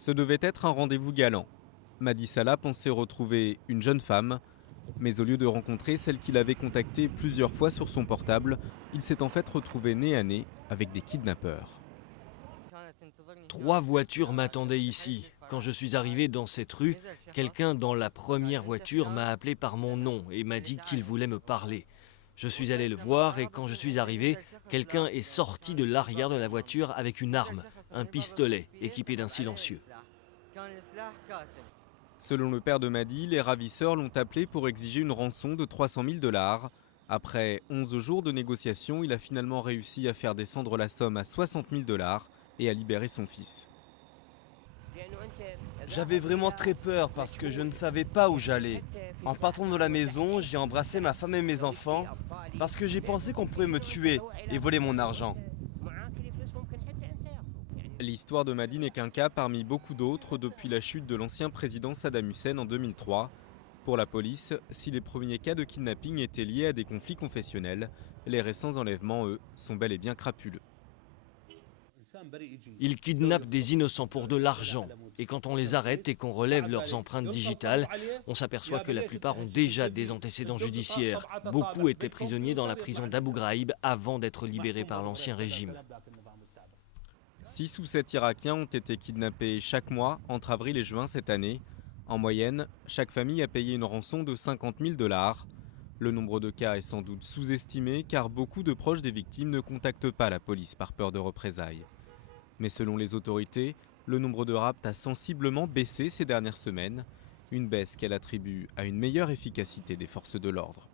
Ce devait être un rendez-vous galant. Madi Salah pensait retrouver une jeune femme, mais au lieu de rencontrer celle qu'il avait contactée plusieurs fois sur son portable, il s'est en fait retrouvé nez à nez avec des kidnappeurs. 3 voitures m'attendaient ici. Quand je suis arrivé dans cette rue, quelqu'un dans la première voiture m'a appelé par mon nom et m'a dit qu'il voulait me parler. Je suis allé le voir et quand je suis arrivé, quelqu'un est sorti de l'arrière de la voiture avec une arme, un pistolet équipé d'un silencieux. Selon le père de Madi, les ravisseurs l'ont appelé pour exiger une rançon de 300 000 $. Après 11 jours de négociations, il a finalement réussi à faire descendre la somme à 60 000 $ et à libérer son fils. J'avais vraiment très peur parce que je ne savais pas où j'allais. En partant de la maison, j'ai embrassé ma femme et mes enfants parce que j'ai pensé qu'on pourrait me tuer et voler mon argent. L'histoire de Madi n'est qu'un cas parmi beaucoup d'autres depuis la chute de l'ancien président Saddam Hussein en 2003. Pour la police, si les premiers cas de kidnapping étaient liés à des conflits confessionnels, les récents enlèvements, eux, sont bel et bien crapuleux. Ils kidnappent des innocents pour de l'argent. Et quand on les arrête et qu'on relève leurs empreintes digitales, on s'aperçoit que la plupart ont déjà des antécédents judiciaires. Beaucoup étaient prisonniers dans la prison d'Abu Ghraib avant d'être libérés par l'ancien régime. 6 ou 7 Irakiens ont été kidnappés chaque mois entre avril et juin cette année. En moyenne, chaque famille a payé une rançon de 50 000 $. Le nombre de cas est sans doute sous-estimé car beaucoup de proches des victimes ne contactent pas la police par peur de représailles. Mais selon les autorités, le nombre de rapts a sensiblement baissé ces dernières semaines, une baisse qu'elle attribue à une meilleure efficacité des forces de l'ordre.